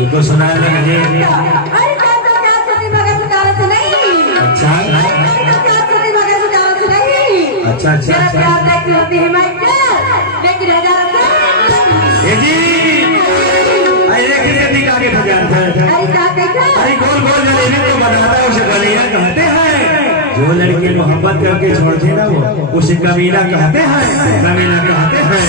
इनको सुनाया लगे। अरे क्या तो क्या छोटी मगर सुधार से नहीं। अच्छा तो क्या छोटी मगर सुधार से नहीं। अच्छा अच्छा मेरा प्यार देखती होती है मैं लेकिन हजार ये जी अरे किसी आगे भजान था। अरे क्या देखा। अरे गोल गोल जलेबी को बनाता है उसे गलियां कहते हैं। जो लड़की मोहब्बत करके छोड़ती ना वो उसे कमीना कहते हैं। कमीना कहते हैं।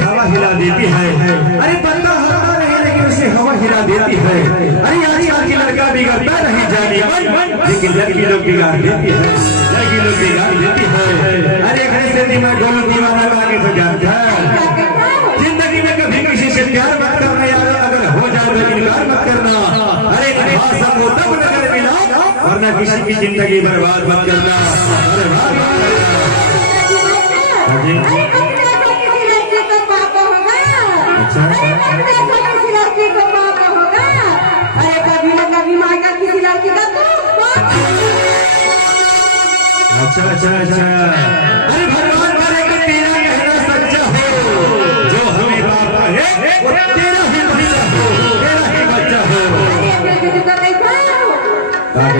हवा हिला देती है। अरे बंदा हरता नहीं लेकिन उसे हवा हिला देती है। अरे आजकल की लड़का बिगड़ता नहीं जाने लेकिन लड़की लोग बिगाड़ देती है। लड़की लोग बिगाड़ देती है। अरे घर से दिमाग गोलू दीवाना आगे तो जानता है। जिंदगी में कभी किसी से प्यार मत करना यार। अगर हो जाए तो इनकार मत करना। अरे सबको तब नजर मिला वरना किसी की जिंदगी बर्बाद मत करना। अच्छा किसी लड़की को पापा होगा। अरे कभी न कभी मांगा किसी लड़की का तो अच्छा अच्छा अच्छा। अरे भगवान करे कि तेरा कहना सच्चा हो। जो हमें बाबा है वो तेरा ही बच्चा हो। तेरा ही बच्चा हो। आज